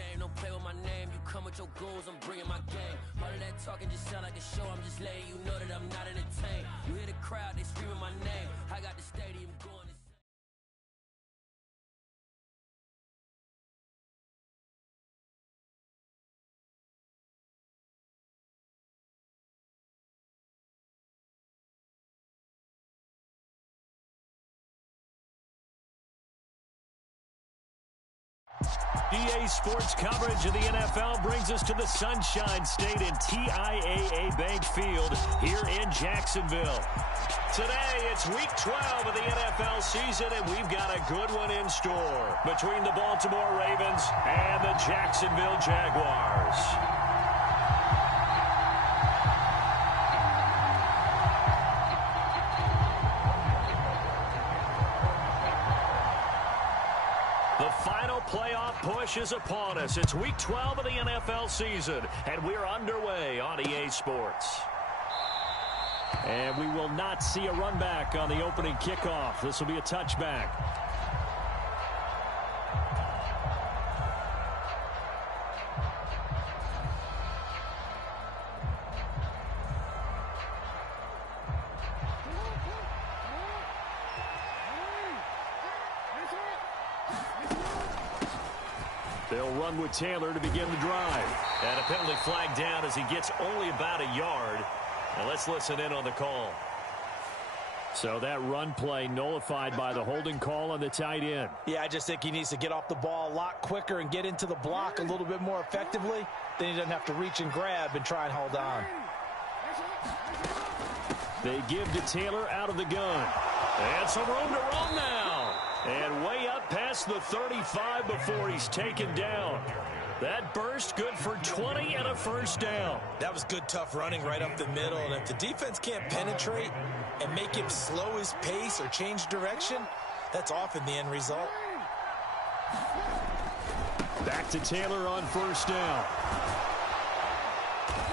game, don't play with my name. You come with your goons, I'm bringing my game. All of that talking just sound like a show. I'm just letting you know that I'm not entertained. You hear the crowd, they screaming my name. I got the stadium going. EA Sports coverage of the NFL brings us to the Sunshine State in TIAA Bank Field here in Jacksonville. Today, it's Week 12 of the NFL season, and we've got a good one in store between the Baltimore Ravens and the Jacksonville Jaguars. The final playoff push is upon us. It's Week 12 of the NFL season, and we're underway on EA Sports. And we will not see a run back on the opening kickoff. This will be a touchback. They'll run with Taylor to begin the drive. And a penalty flag down as he gets only about a yard. Now let's listen in on the call. So that run play nullified by the holding call on the tight end. Yeah, I just think he needs to get off the ball a lot quicker and get into the block a little bit more effectively. Then he doesn't have to reach and grab and try and hold on. They give to Taylor out of the gun. And some room to run now. And way up past the 35 before he's taken down. That burst good for 20 and a first down. That was good, tough running right up the middle. And if the defense can't penetrate and make him slow his pace or change direction, that's often the end result. Back to Taylor on first down.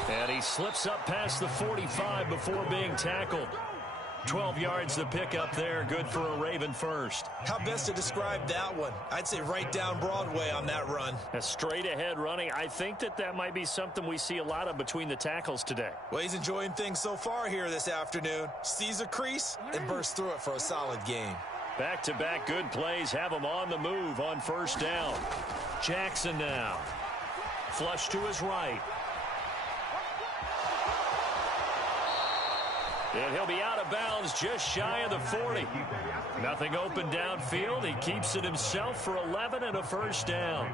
And he slips up past the 45 before being tackled. 12 yards to pick up there. Good for a Raven first. How best to describe that one? I'd say right down Broadway on that run. A straight ahead running. I think that might be something we see a lot of between the tackles today. Well, he's enjoying things so far here this afternoon. Sees a crease and bursts through it for a solid gain. Back-to-back good plays have him on the move on first down. Jackson now. Flush to his right. And he'll be out of bounds just shy of the 40. Nothing open downfield. He keeps it himself for 11 and a first down.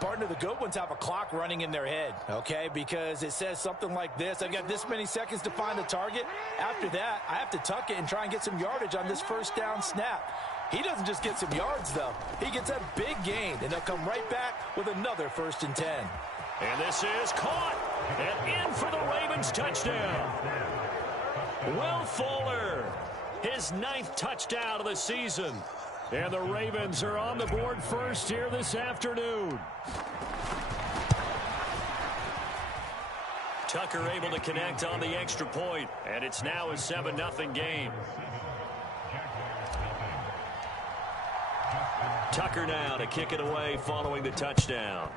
Partner, the good ones have a clock running in their head, okay? Because it says something like this. I've got this many seconds to find the target. After that, I have to tuck it and try and get some yardage on this first down snap. He doesn't just get some yards, though. He gets a big gain, and they'll come right back with another 1st and 10. And this is caught and in for the Ravens touchdown. Will Fuller, his 9th touchdown of the season. And the Ravens are on the board first here this afternoon. Tucker able to connect on the extra point, and it's now a 7-0 game. Tucker now to kick it away following the touchdown.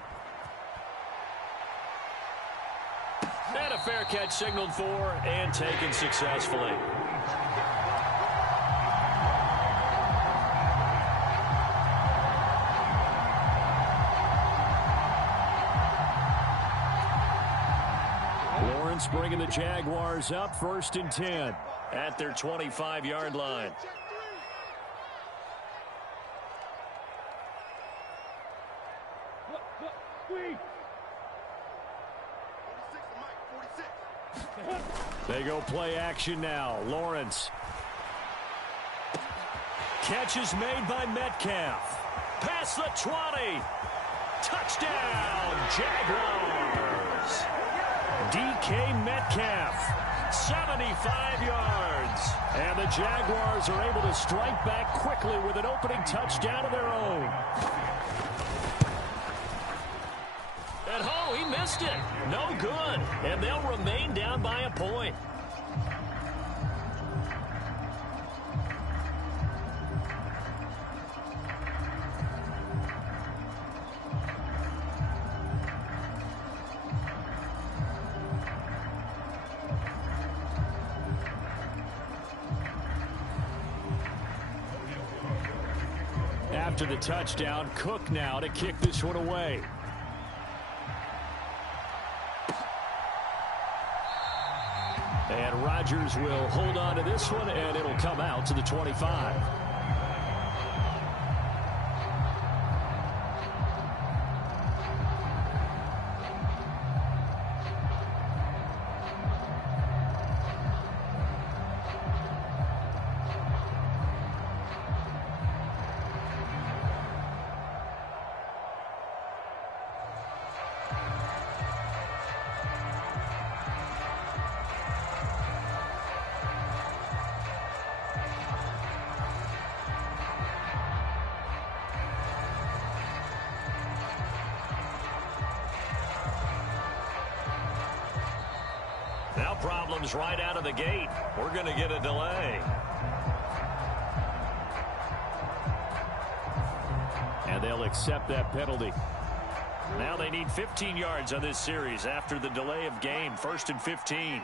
And a fair catch signaled for and taken successfully. Lawrence bringing the Jaguars up 1st and 10 at their 25-yard line. They go play action now. Lawrence. Catch is made by Metcalf. Past the 20. Touchdown, Jaguars. DK Metcalf, 75 yards. And the Jaguars are able to strike back quickly with an opening touchdown of their own. And oh, he missed it. No good. And they'll remain down by a point. after the touchdown. Cook now to kick this one away. And Rodgers will hold on to this one, and it'll come out to the 25. Now problems right out of the gate. We're going to get a delay. And they'll accept that penalty. Now they need 15 yards on this series after the delay of game. 1st and 15.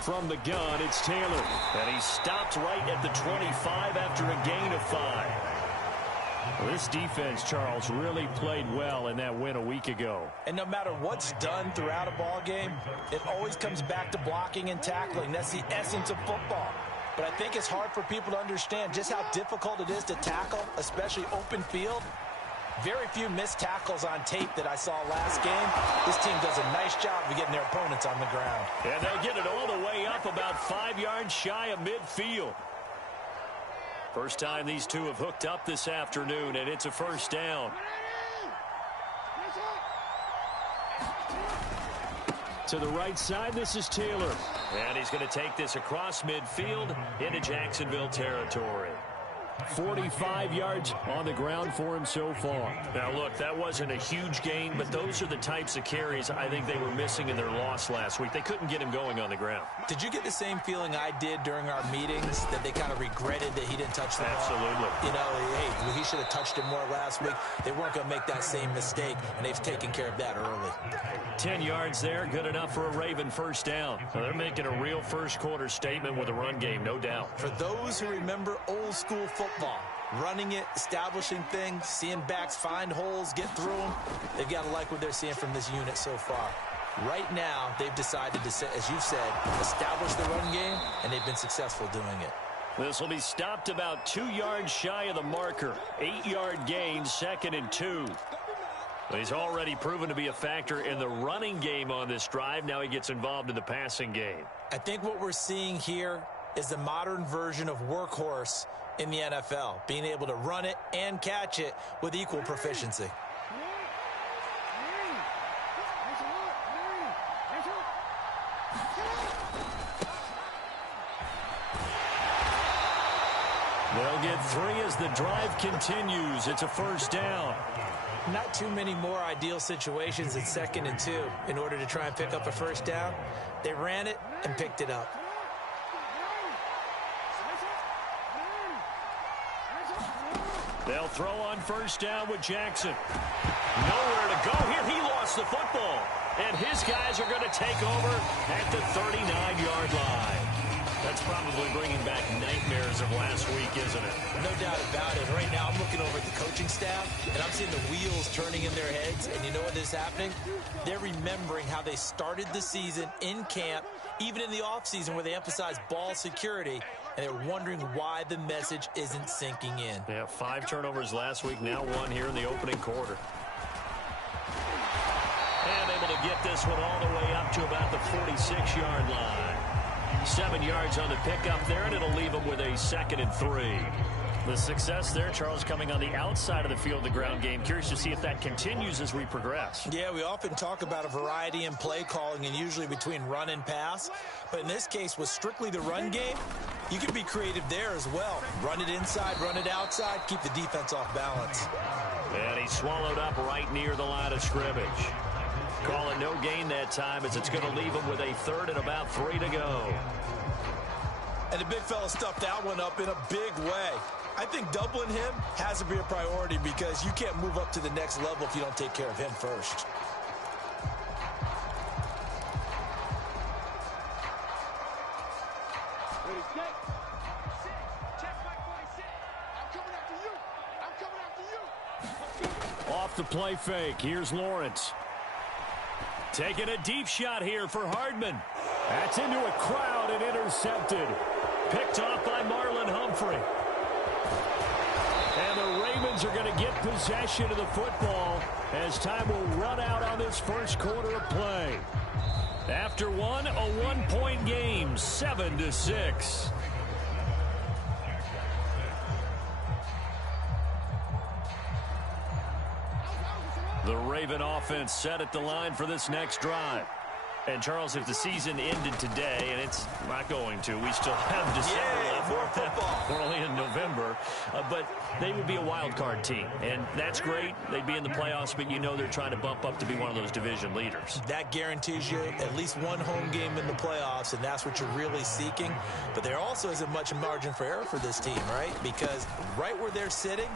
From the gun, it's Taylor. And he stopped right at the 25 after a gain of 5. Well, this defense, Charles, really played well in that win a week ago. And no matter what's done throughout a ball game, it always comes back to blocking and tackling. That's the essence of football. But I think it's hard for people to understand just how difficult it is to tackle, especially open field. Very few missed tackles on tape that I saw last game. This team does a nice job of getting their opponents on the ground. And they'll get it all the way up about 5 yards shy of midfield. First time these two have hooked up this afternoon, and it's a first down. To the right side, this is Taylor. And he's going to take this across midfield into Jacksonville territory. 45 yards on the ground for him so far. Now, look, that wasn't a huge gain, but those are the types of carries I think they were missing in their loss last week. They couldn't get him going on the ground. Did you get the same feeling I did during our meetings, that they kind of regretted that he didn't touch the ball? Absolutely. You know, hey, he should have touched it more last week. They weren't going to make that same mistake, and they've taken care of that early. 10 yards there, good enough for a Raven first down. So they're making a real first-quarter statement with a run game, no doubt. For those who remember old-school football, running it, establishing things, seeing backs find holes, get through them, they've got to like what they're seeing from this unit so far. Right now, they've decided to, as you said, establish the run game, and they've been successful doing it. This will be stopped about 2 yards shy of the marker. 8-yard gain, 2nd and 2. He's already proven to be a factor in the running game on this drive. Now he gets involved in the passing game. I think what we're seeing here is the modern version of workhorse in the NFL, being able to run it and catch it with equal proficiency. They'll get 3 as the drive continues. It's a first down. Not too many more ideal situations in 2nd and 2 in order to try and pick up a first down. They ran it and picked it up. They'll throw on first down with Jackson. Nowhere to go here. He lost the football. And his guys are going to take over at the 39-yard line. That's probably bringing back nightmares of last week, isn't it? No doubt about it. Right now, I'm looking over at the coaching staff, and I'm seeing the wheels turning in their heads. And you know what is happening? They're remembering how they started the season in camp, even in the offseason where they emphasized ball security, and they're wondering why the message isn't sinking in. Yeah, 5 turnovers last week, now 1 here in the opening quarter. And able to get this one all the way up to about the 46-yard line. 7 yards on the pickup there, and it'll leave them with a 2nd and 3. The success there, Charles, coming on the outside of the field, the ground game. Curious to see if that continues as we progress. Yeah, we often talk about a variety in play calling and usually between run and pass. But in this case, with strictly the run game, you can be creative there as well. Run it inside, run it outside, keep the defense off balance. And he's swallowed up right near the line of scrimmage. Call it no gain that time as it's going to leave him with a 3rd and about 3 to go. And the big fella stuffed that one up in a big way. I think doubling him has to be a priority because you can't move up to the next level if you don't take care of him first. Off the play fake, here's Lawrence. Taking a deep shot here for Hardman. That's into a crowd and intercepted. Picked off by Marlon Humphrey. And the Ravens are going to get possession of the football as time will run out on this first quarter of play. After one, a one-point game, 7-6. The Raven offense set at the line for this next drive. And, Charles, if the season ended today, and it's not going to, we still have December left. More football. We're only in November. But they would be a wild card team. And that's great. They'd be in the playoffs, but you know they're trying to bump up to be one of those division leaders. That guarantees you at least one home game in the playoffs, and that's what you're really seeking. But there also isn't much margin for error for this team, right? Because right where they're sitting,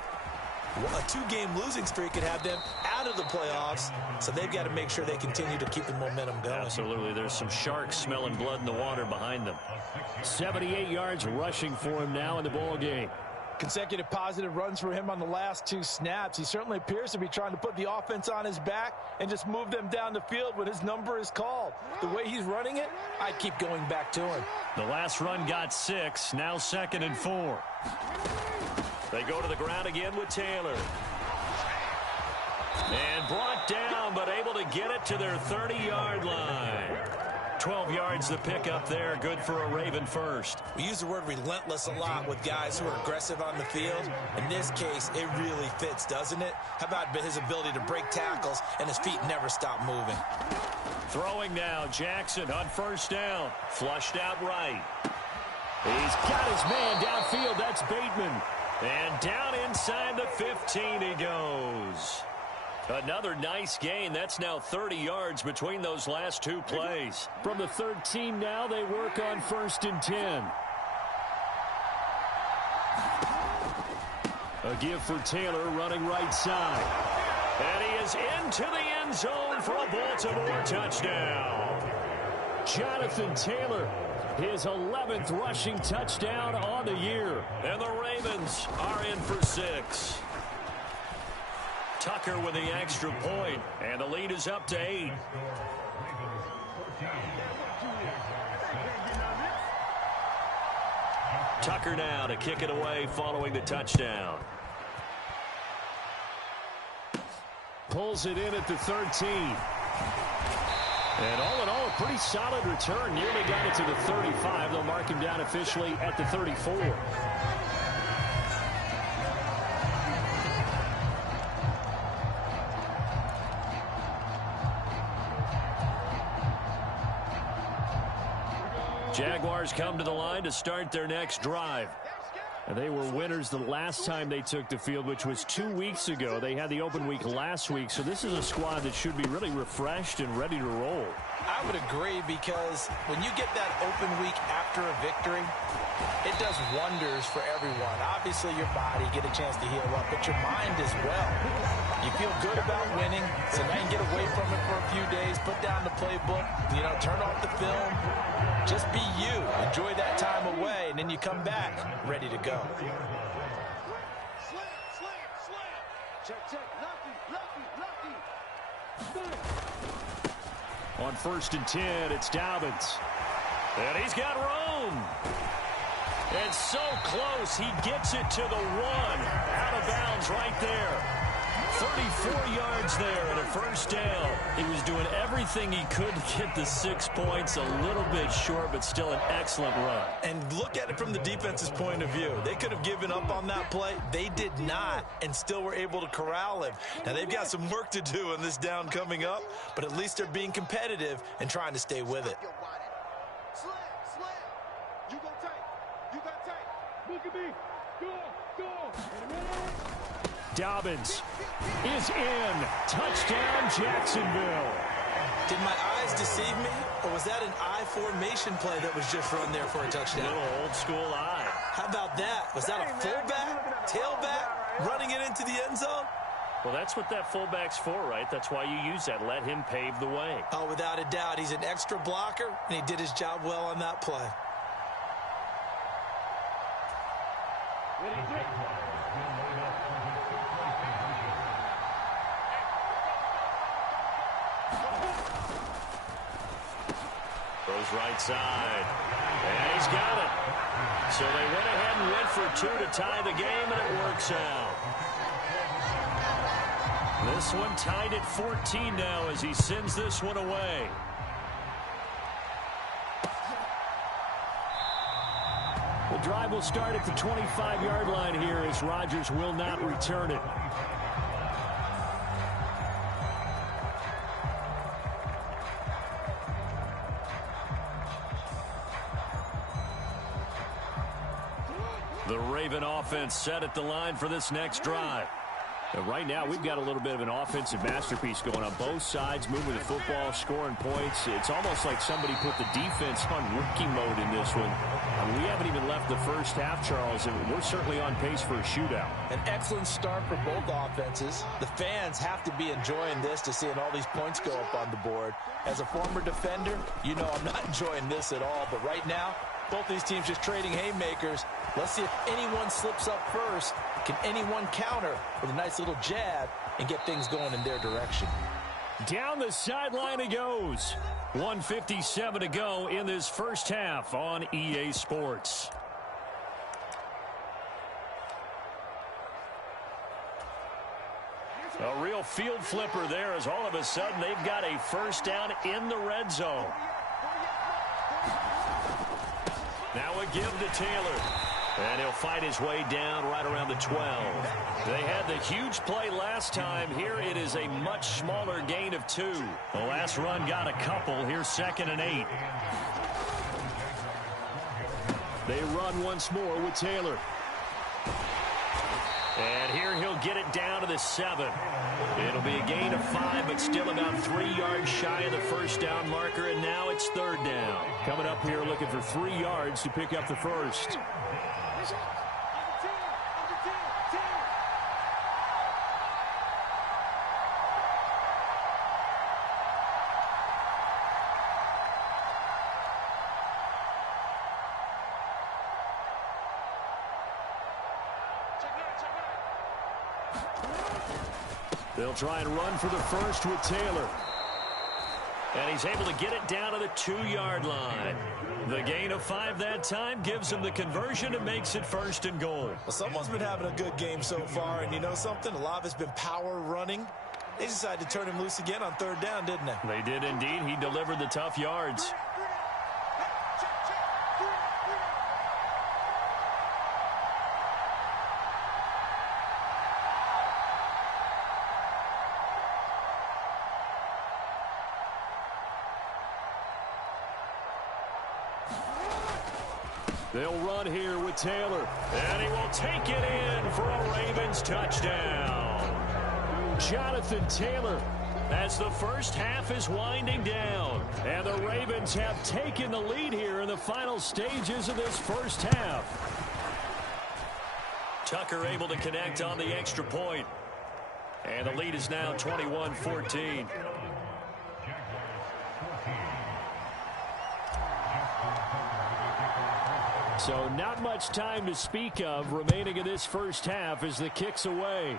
a two-game losing streak could have them out of the playoffs, so they've got to make sure they continue to keep the momentum going. Absolutely. There's some sharks smelling blood in the water behind them. 78 yards rushing for him now in the ball game. Consecutive positive runs for him on the last two snaps. He certainly appears to be trying to put the offense on his back and just move them down the field when his number is called. The way he's running it, I'd keep going back to him. The last run got 6, now 2nd and 4. They go to the ground again with Taylor. And brought down, but able to get it to their 30-yard line. 12 yards the pickup there, good for a Raven first. We use the word relentless a lot with guys who are aggressive on the field. In this case, it really fits, doesn't it? How about his ability to break tackles and his feet never stop moving? Throwing now, Jackson on first down. Flushed out right. He's got his man downfield, that's Bateman. And down inside the 15 he goes. Another nice gain. That's now 30 yards between those last two plays. From the 13 now, they work on 1st and 10. A give for Taylor running right side. And he is into the end zone for a Baltimore touchdown. Jonathan Taylor, his 11th rushing touchdown on the year. And the Ravens are in for 6. Tucker with the extra point, and the lead is up to 8. Tucker now to kick it away following the touchdown. Pulls it in at the 13. And all in all, a pretty solid return. Nearly got it to the 35. They'll mark him down officially at the 34. Jaguars come to the line to start their next drive. And they were winners the last time they took the field, which was 2 weeks ago. They had the open week last week, so this is a squad that should be really refreshed and ready to roll. I would agree, because when you get that open week after a victory, it does wonders for everyone. Obviously, your body, get a chance to heal up, but your mind as well. You feel good about winning, so now you can get away from it for a few days, put down the playbook, turn off the film. Just be you. Enjoy that time away, and then you come back ready to go. On 1st and 10, it's Dobbins. And he's got room. And so close, he gets it to the 1. Out of bounds right there. 34 yards there and a first down. He was doing everything he could to get the 6 points. A little bit short, but still an excellent run. And look at it from the defense's point of view. They could have given up on that play. They did not, and still were able to corral him. Now, they've got some work to do in this down coming up, but at least they're being competitive and trying to stay with it. Dobbins is in. Touchdown, Jacksonville. Did my eyes deceive me, or was that an I formation play that was just run there for a touchdown? Little old school eye. How about that? Was that a fullback, tailback, running it into the end zone? Well, that's what that fullback's for, right? That's why you use that. Let him pave the way. Oh, without a doubt. He's an extra blocker, and he did his job well on that play. Throws right side. And he's got it. So they went ahead and went for two to tie the game, and it works out. This one tied at 14 now as he sends this one away. The drive will start at the 25-yard line here as Rodgers will not return it. The Raven offense set at the line for this next drive. Right now, we've got a little bit of an offensive masterpiece going on both sides, moving the football, scoring points. It's almost like somebody put the defense on rookie mode in this one. We haven't even left the first half, Charles, and we're certainly on pace for a shootout. An excellent start for both offenses. The fans have to be enjoying this to seeing all these points go up on the board. As a former defender, you know I'm not enjoying this at all, but right now, both these teams just trading haymakers. Let's see if anyone slips up first. Can anyone counter with a nice little jab and get things going in their direction? Down the sideline he goes. 1:57 to go in this first half on EA Sports. A real field flipper there as all of a sudden they've got a first down in the red zone. Now a give to Taylor. And he'll fight his way down right around the 12. They had the huge play last time. Here it is a much smaller gain of 2. The last run got a couple. Here's 2nd and 8. They run once more with Taylor. And here he'll get it down to the 7. It'll be a gain of 5, but still about 3 yards shy of the first down marker, and now it's 3rd down. Coming up here looking for 3 yards to pick up the first. They'll try and run for the first with Taylor. And he's able to get it down to the 2-yard line. The gain of 5 that time gives him the conversion and makes it 1st and goal. Well, someone's been having a good game so far, and you know something? A lot of it's been power running. They decided to turn him loose again on 3rd down, didn't they? They did indeed. He delivered the tough yards. They'll run here with Taylor, and he will take it in for a Ravens touchdown. Jonathan Taylor, as the first half is winding down, and the Ravens have taken the lead here in the final stages of this first half. Tucker able to connect on the extra point, and the lead is now 21-14. So not much time to speak of remaining in this first half as the kick's away.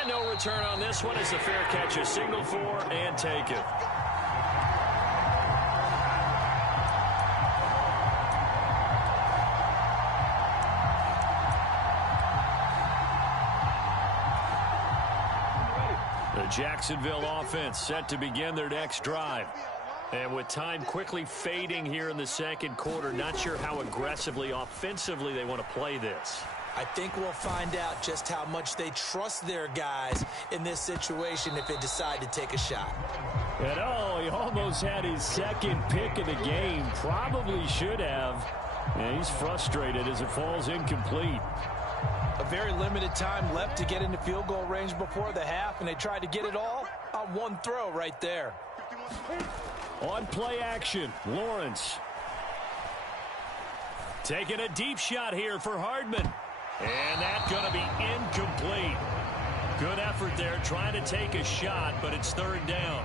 And no return on this one as the fair catch is signaled for and taken. The Jacksonville offense set to begin their next drive. And with time quickly fading here in the second quarter, not sure how aggressively, offensively they want to play this. I think we'll find out just how much they trust their guys in this situation if they decide to take a shot. And oh, he almost had his second pick of the game. Probably should have. And he's frustrated as it falls incomplete. A very limited time left to get into field goal range before the half, and they tried to get it all on one throw right there. On play action, Lawrence. Taking a deep shot here for Hardman. And that's going to be incomplete. Good effort there trying to take a shot, but it's third down.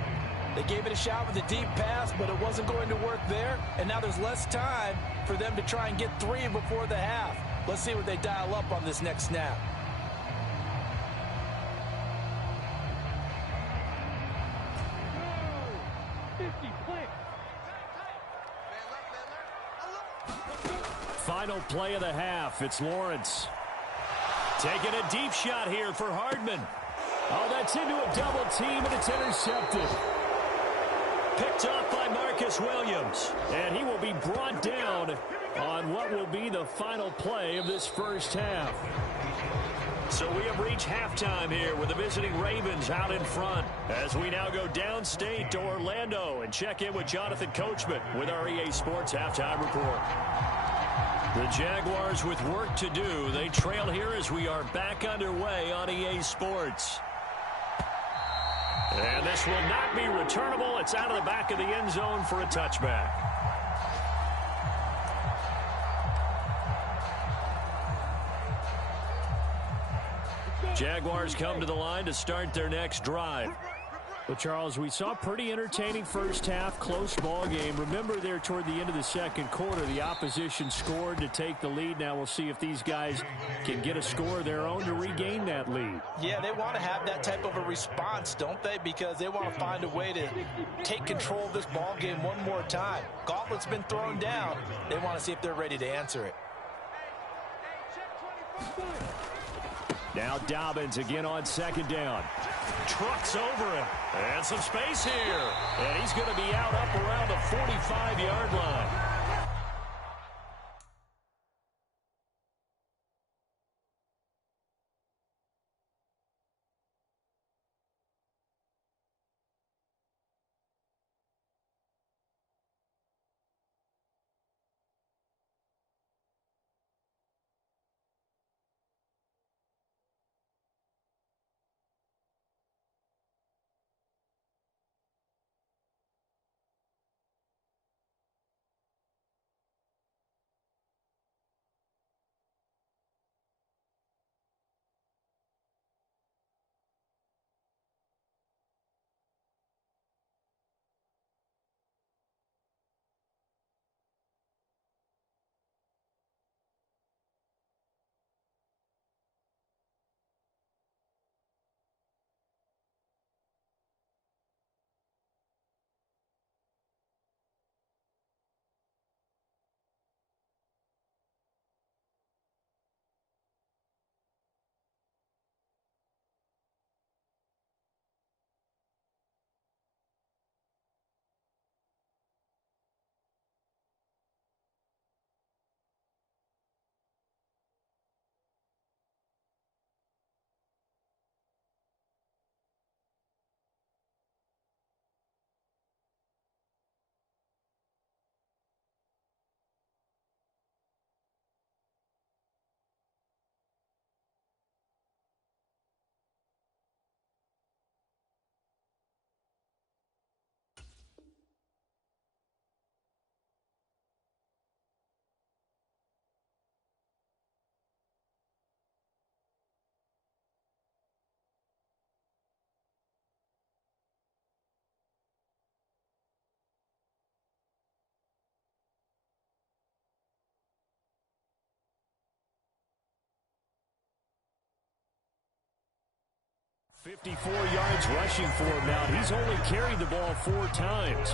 They gave it a shot with a deep pass, but it wasn't going to work there. And now there's less time for them to try and get 3 before the half. Let's see what they dial up on this next snap. Final play of the half. It's Lawrence. Taking a deep shot here for Hardman. Oh, that's into a double team, and it's intercepted. Picked off by Marcus Williams. And he will be brought down on what will be the final play of this first half. So we have reached halftime here with the visiting Ravens out in front. As we now go downstate to Orlando and check in with Jonathan Coachman with our EA Sports Halftime Report. The Jaguars with work to do. They trail here as we are back underway on EA Sports. And this will not be returnable. It's out of the back of the end zone for a touchback. Jaguars come to the line to start their next drive. Well, Charles, we saw a pretty entertaining first half, close ball game. Remember there toward the end of the second quarter, the opposition scored to take the lead. Now we'll see if these guys can get a score of their own to regain that lead. Yeah, they want to have that type of a response, don't they? Because they want to find a way to take control of this ball game one more time. Gauntlet's been thrown down. They want to see if they're ready to answer it. Now Dobbins again on second down. Trucks over him. And some space here. And he's going to be out up around the 45-yard line. .54 yards rushing for him now. He's only carried the ball 4 times.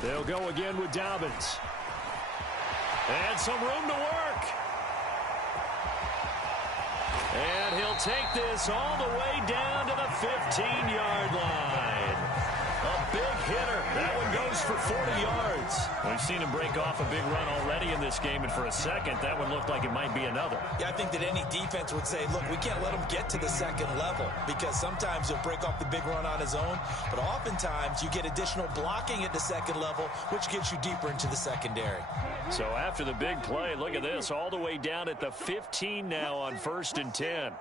They'll go again with Dobbins. And some room to work. And he'll take this all the way down to the 15-yard line. A big hitter. That one goes for 40 yards. We've seen him break off a big run already in this game, and for a second, that one looked like it might be another. Yeah, I think that any defense would say, look, we can't let him get to the second level, because sometimes he'll break off the big run on his own, but oftentimes you get additional blocking at the second level, which gets you deeper into the secondary. So after the big play, look at this, all the way down at the 15 now on 1st and 10.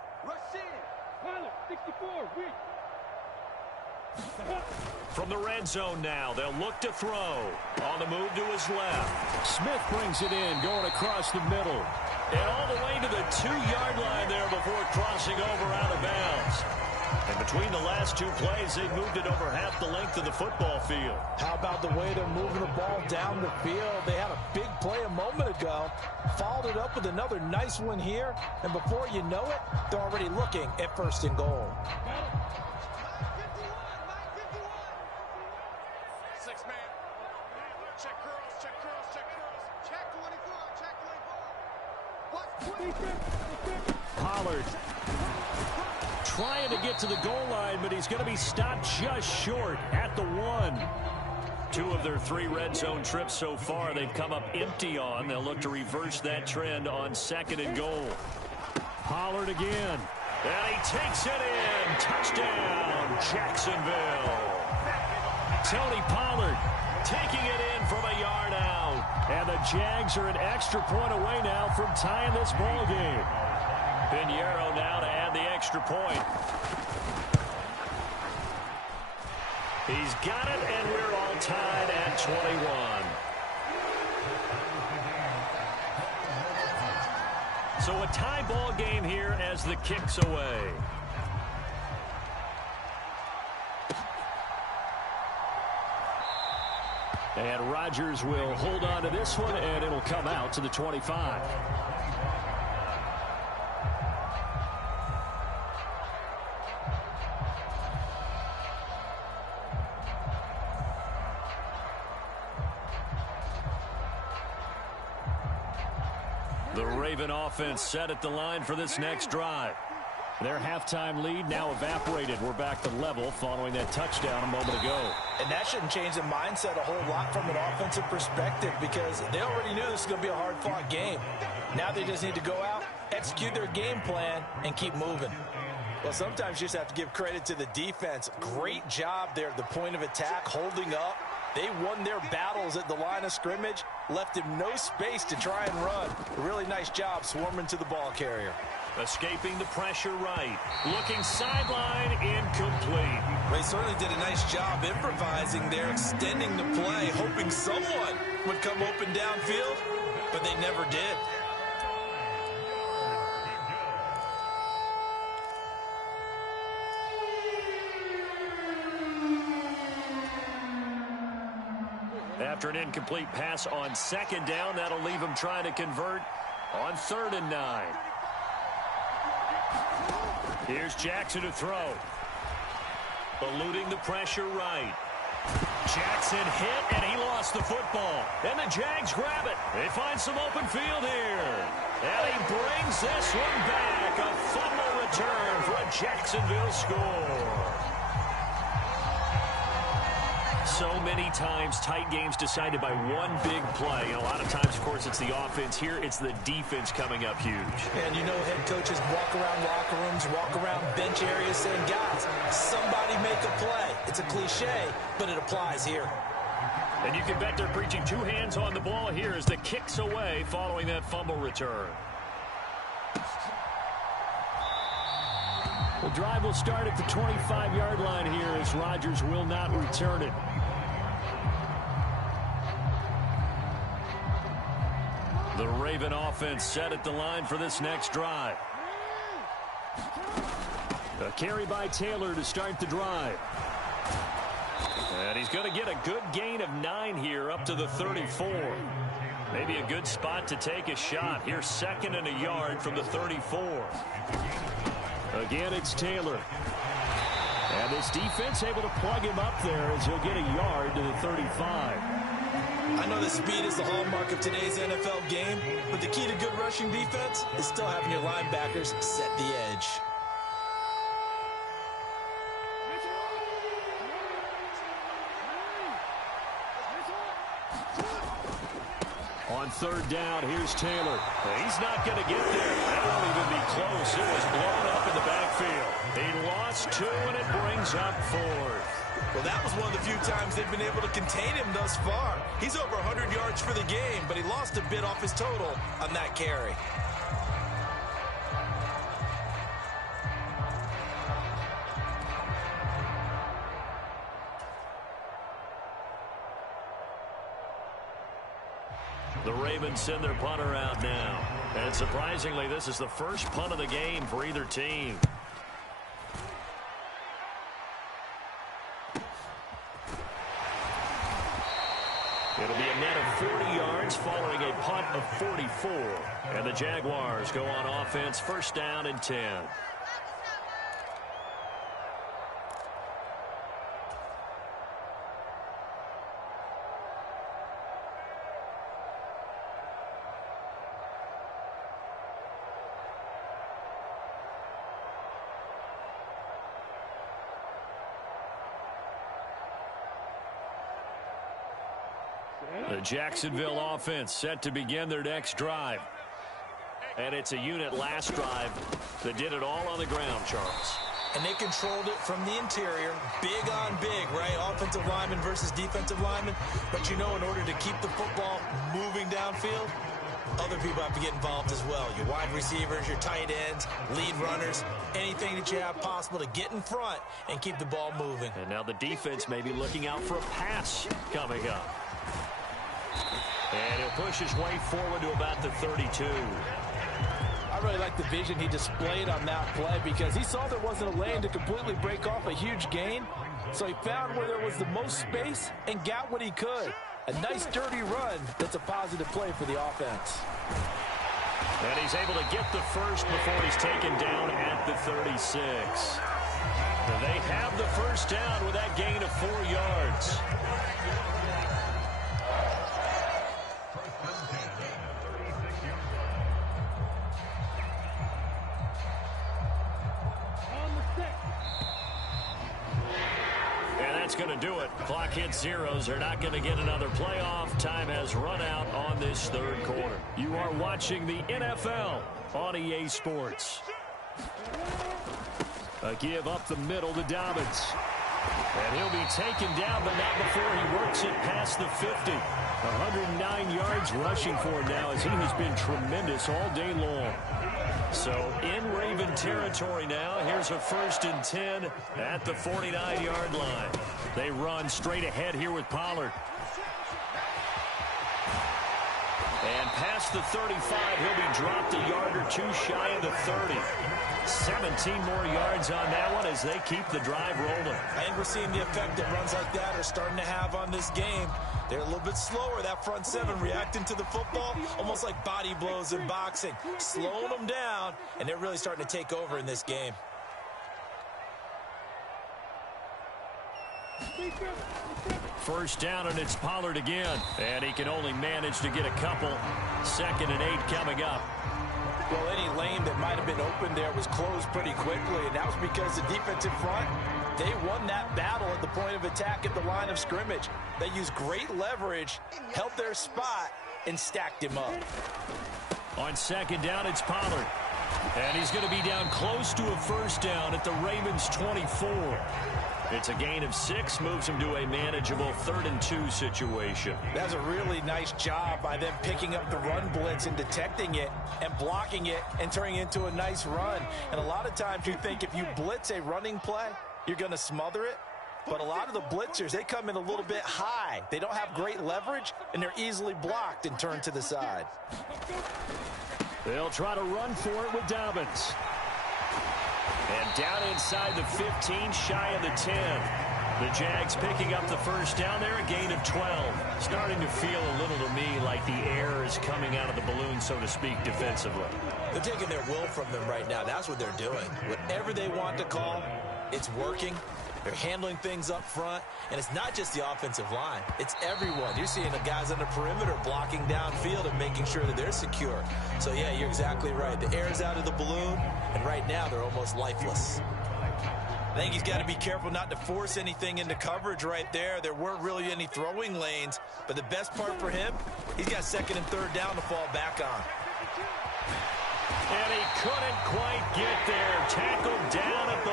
From the red zone now, they'll look to throw. On the move to his left. Smith brings it in, going across the middle. And all the way to the 2-yard line there before crossing over out of bounds. And between the last two plays, they moved it over half the length of the football field. How about the way they're moving the ball down the field? They had a big play a moment ago, followed it up with another nice one here, and before you know it, they're already looking at 1st and goal. Pollard trying to get to the goal line, but he's going to be stopped just short at the 1. 2 of their 3 red zone trips so far they've come up empty on. They'll look to reverse that trend on 2nd and goal. Pollard again. And he takes it in. Touchdown, Jacksonville. Tony Pollard taking it in from a yard out. And the Jags are an extra point away now from tying this ball game. Pinheiro now to add the extra point. He's got it, and we're all tied at 21. So a tie ball game here as the kick's away. And Rodgers will hold on to this one, and it'll come out to the 25. The Raven offense set at the line for this next drive. Their halftime lead now evaporated. We're back to level following that touchdown a moment ago. And that shouldn't change the mindset a whole lot from an offensive perspective, because they already knew this was going to be a hard-fought game. Now they just need to go out, execute their game plan, and keep moving. Well, sometimes you just have to give credit to the defense. Great job there at the point of attack, holding up. They won their battles at the line of scrimmage, left him no space to try and run. A really nice job swarming to the ball carrier. Escaping the pressure right. Looking sideline, incomplete. They certainly did a nice job improvising there, extending the play, hoping someone would come open downfield, but they never did. After an incomplete pass on 2nd down, that'll leave him trying to convert on 3rd and 9. Here's Jackson to throw. Eluding the pressure right. Jackson hit, and he lost the football. And the Jags grab it. They find some open field here. And he brings this one back. A fumble return for a Jacksonville score. So many times tight games decided by one big play. And a lot of times, of course, it's the offense. Here, it's the defense coming up huge. And you know head coaches walk around locker rooms, walk around bench areas saying, guys, somebody make a play. It's a cliche, but it applies here. And you can bet they're preaching 2 hands on the ball here as the kick's away following that fumble return. The drive will start at the 25-yard line here as Rodgers will not return it. The Raven offense set at the line for this next drive. A carry by Taylor to start the drive. And he's going to get a good gain of 9 here up to the 34. Maybe a good spot to take a shot. Here's 2nd and a yard from the 34. Again, it's Taylor. And this defense able to plug him up there as he'll get a yard to the 35. I know that speed is the hallmark of today's NFL game, but the key to good rushing defense is still having your linebackers set the edge. On third down, here's Taylor. He's not going to get there. That won't even be close. It was blown up in the backfield. He lost 2, and it brings up 4th. Well, that was one of the few times they've been able to contain him thus far. He's over 100 yards for the game, but he lost a bit off his total on that carry. The Ravens send their punter out now. And surprisingly, this is the first punt of the game for either team. It'll be a net of 40 yards following a punt of 44. And the Jaguars go on offense, first down and 10. The Jacksonville offense set to begin their next drive. And it's a unit last drive that did it all on the ground, Charles. And they controlled it from the interior, big on big, right? Offensive lineman versus defensive lineman. But you know, in order to keep the football moving downfield, other people have to get involved as well. Your wide receivers, your tight ends, lead runners, anything that you have possible to get in front and keep the ball moving. And now the defense may be looking out for a pass coming up. And he'll push his way forward to about the 32. I really like the vision he displayed on that play because he saw there wasn't a lane to completely break off a huge gain. So he found where there was the most space and got what he could. A nice dirty run that's a positive play for the offense. And he's able to get the first before he's taken down at the 36. They have the first down with that gain of 4 yards. Going to do it. Clock hits zeros. They're not going to get another playoff. Time has run out on this third quarter. You are watching the NFL on EA Sports. A give up the middle to Dobbins. And he'll be taken down, but not before he works it past the 50. 109 yards rushing for him now as he has been tremendous all day long. So in Raven territory now, here's a 1st and 10 at the 49-yard line. They run straight ahead here with Pollard. And past the 35, he'll be dropped a yard or two shy of the 30. 17 more yards on that one as they keep the drive rolling. I think we're seeing the effect that runs like that are starting to have on this game. They're a little bit slower, that front seven, reacting to the football, almost like body blows in boxing, slowing them down, and they're really starting to take over in this game. First down, and it's Pollard again. And he can only manage to get a couple. 2nd and 8 coming up. Well, any lane that might have been open there was closed pretty quickly, and that was because the defensive front, they won that battle at the point of attack at the line of scrimmage. They used great leverage, held their spot, and stacked him up. On 2nd down, it's Pollard. And he's going to be down close to a first down at the Ravens' 24. It's a gain of 6, moves him to a manageable 3rd and 2 situation. That's a really nice job by them picking up the run blitz and detecting it and blocking it and turning it into a nice run. And a lot of times you think if you blitz a running play, you're going to smother it. But a lot of the blitzers, they come in a little bit high. They don't have great leverage, and they're easily blocked and turned to the side. They'll try to run for it with Dobbins. And down inside the 15, shy of the 10. The Jags picking up the first down there, a gain of 12. Starting to feel a little to me like the air is coming out of the balloon, so to speak, defensively. They're taking their will from them right now. That's what they're doing. Whatever they want to call, it's working. They're handling things up front, and it's not just the offensive line. It's everyone. You're seeing the guys on the perimeter blocking downfield and making sure that they're secure. So, yeah, you're exactly right. The air's out of the balloon, and right now they're almost lifeless. I think he's got to be careful not to force anything into coverage right there. There weren't really any throwing lanes, but the best part for him, he's got second and third down to fall back on. And he couldn't quite get there. Tackled down at the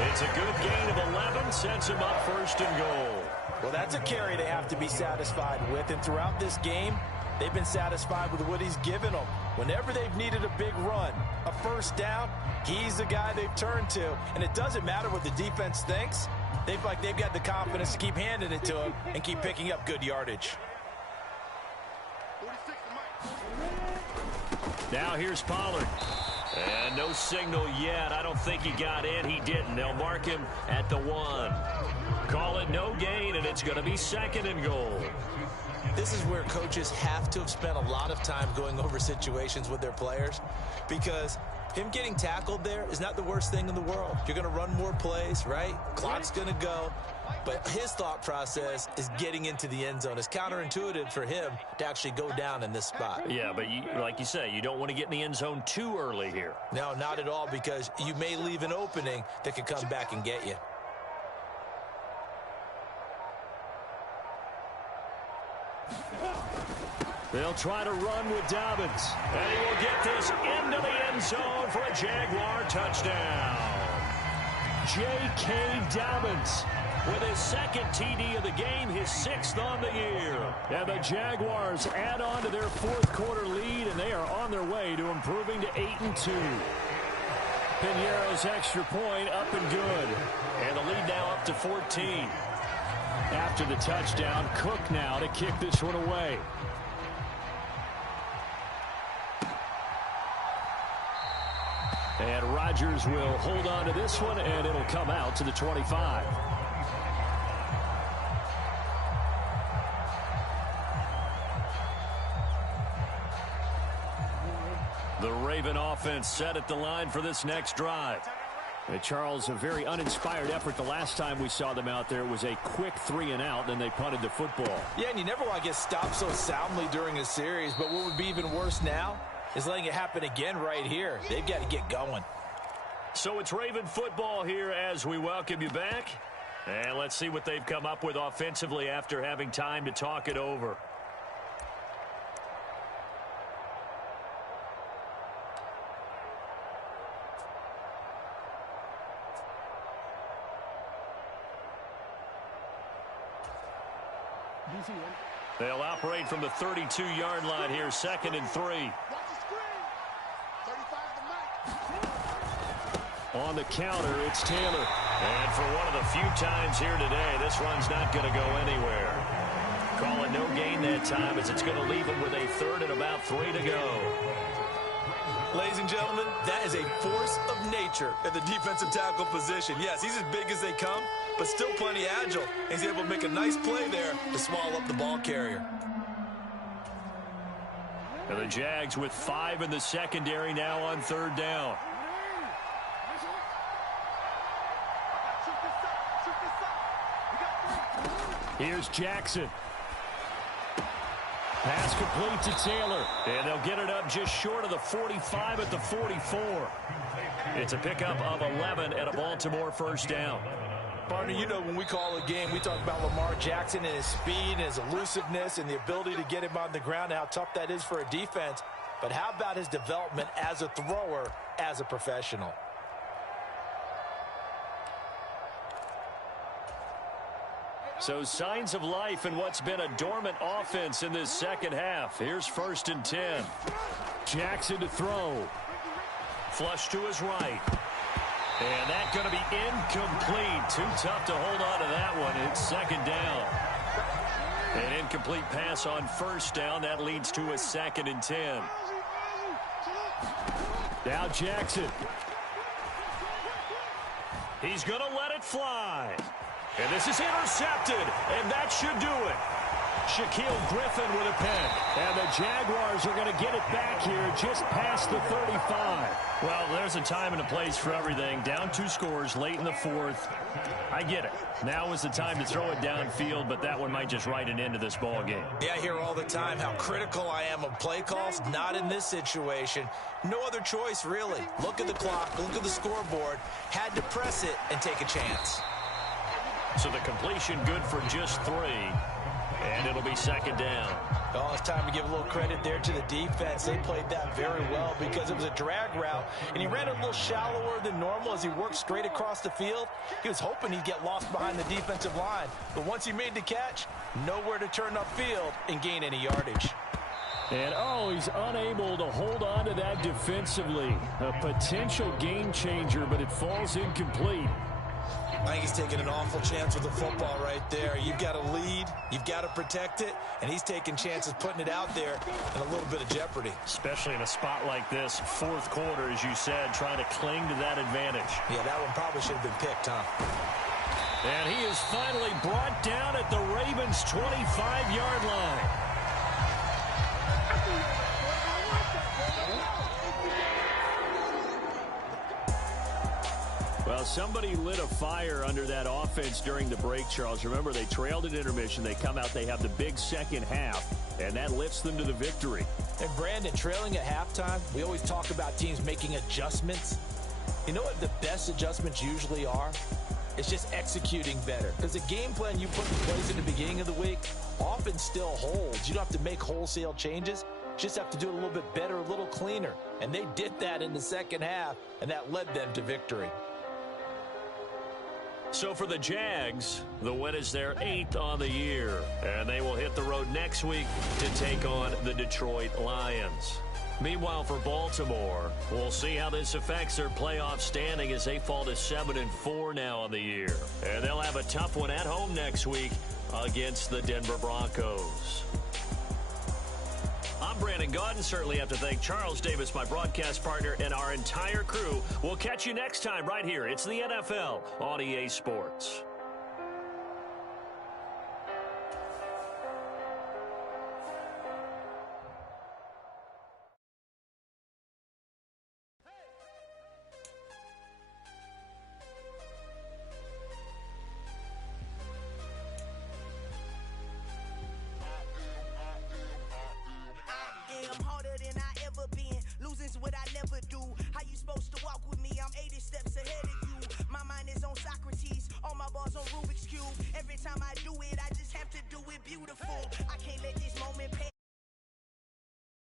1. It's a good gain of 11, sets him up first and goal. Well, that's a carry they have to be satisfied with, and throughout this game, they've been satisfied with what he's given them. Whenever they've needed a big run, a first down, he's the guy they've turned to. And it doesn't matter what the defense thinks. They've got the confidence to keep handing it to him and keep picking up good yardage. Now here's Pollard. And no signal yet. I don't think he got in. He didn't. They'll mark him at the 1. Call it no gain, and it's going to be second and goal. This is where coaches have to have spent a lot of time going over situations with their players, because him getting tackled there is not the worst thing in the world. You're going to run more plays, right? Clock's going to go. But his thought process is getting into the end zone. It's counterintuitive for him to actually go down in this spot. Yeah, but like you say, you don't want to get in the end zone too early here. No, not at all, because you may leave an opening that could come back and get you. They'll try to run with Dobbins. And he will get this into the end zone for a Jaguar touchdown. J.K. Dobbins with his second TD of the game, his 6th on the year. And the Jaguars add on to their 4th quarter lead, and they are on their way to improving to 8-2. Piñeiro's extra point up and good. And the lead now up to 14. After the touchdown, Cook now to kick this one away. And Rodgers will hold on to this one, and it'll come out to the 25. The Raven offense set at the line for this next drive. And Charles, a very uninspired effort the last time we saw them out there. It was a quick 3-and-out, then they punted the football. Yeah, and you never want to get stopped so soundly during a series, but what would be even worse now is letting it happen again right here. They've got to get going. So it's Raven football here as we welcome you back. And let's see what they've come up with offensively after having time to talk it over. They'll operate from the 32-yard line here, 2nd and 3. On the counter, it's Taylor. And for one of the few times here today, this run's not going to go anywhere. Call it no gain that time, as it's going to leave him with a 3rd and about 3 to go. Ladies and gentlemen, that is a force of nature at the defensive tackle position. Yes, he's as big as they come, but still plenty agile. He's able to make a nice play there to swallow up the ball carrier. And the Jags with 5 in the secondary now on 3rd down. Here's Jackson. Pass complete to Taylor. And they'll get it up just short of the 45 at the 44. It's a pickup of 11 and a Baltimore first down. Partner, you know when we call a game, we talk about Lamar Jackson and his speed and his elusiveness and the ability to get him on the ground and how tough that is for a defense. But how about his development as a thrower, as a professional? So signs of life in what's been a dormant offense in this second half. Here's 1st and 10. Jackson to throw. Flush to his right. And that's going to be incomplete. Too tough to hold on to that one. It's 2nd down. An incomplete pass on 1st down. That leads to a 2nd and 10. Now Jackson. He's going to let it fly. And this is intercepted, and that should do it. Shaquille Griffin with a pick. And the Jaguars are going to get it back here just past the 35. Well, there's a time and a place for everything. Down 2 scores late in the 4th. I get it. Now is the time to throw it downfield, but that one might just write an end to this ball game. Yeah, I hear all the time how critical I am of play calls. Not in this situation. No other choice, really. Look at the clock. Look at the scoreboard. Had to press it and take a chance. So the completion good for just 3. And it'll be 2nd down. Oh, it's time to give a little credit there to the defense. They played that very well because it was a drag route, and he ran a little shallower than normal as he worked straight across the field. He was hoping he'd get lost behind the defensive line, but once he made the catch, nowhere to turn upfield and gain any yardage. And, he's unable to hold on to that defensively. A potential game changer, but it falls incomplete. I think he's taking an awful chance with the football right there. You've got to lead, you've got to protect it, and he's taking chances putting it out there in a little bit of jeopardy. Especially in a spot like this, 4th quarter, as you said, trying to cling to that advantage. Yeah, that one probably should have been picked, huh? And he is finally brought down at the Ravens' 25-yard line. Well, somebody lit a fire under that offense during the break, Charles. Remember, they trailed at intermission. They come out, they have the big second half, and that lifts them to the victory. And, Brandon, trailing at halftime, we always talk about teams making adjustments. You know what the best adjustments usually are? It's just executing better. Because the game plan you put in place at the beginning of the week often still holds. You don't have to make wholesale changes. Just have to do it a little bit better, a little cleaner. And they did that in the second half, and that led them to victory. So for the Jags, the win is their 8th on the year. And they will hit the road next week to take on the Detroit Lions. Meanwhile, for Baltimore, we'll see how this affects their playoff standing as they fall to 7-4 now on the year. And they'll have a tough one at home next week against the Denver Broncos. I'm Brandon Gaudin. Certainly have to thank Charles Davis, my broadcast partner, and our entire crew. We'll catch you next time right here. It's the NFL on EA Sports.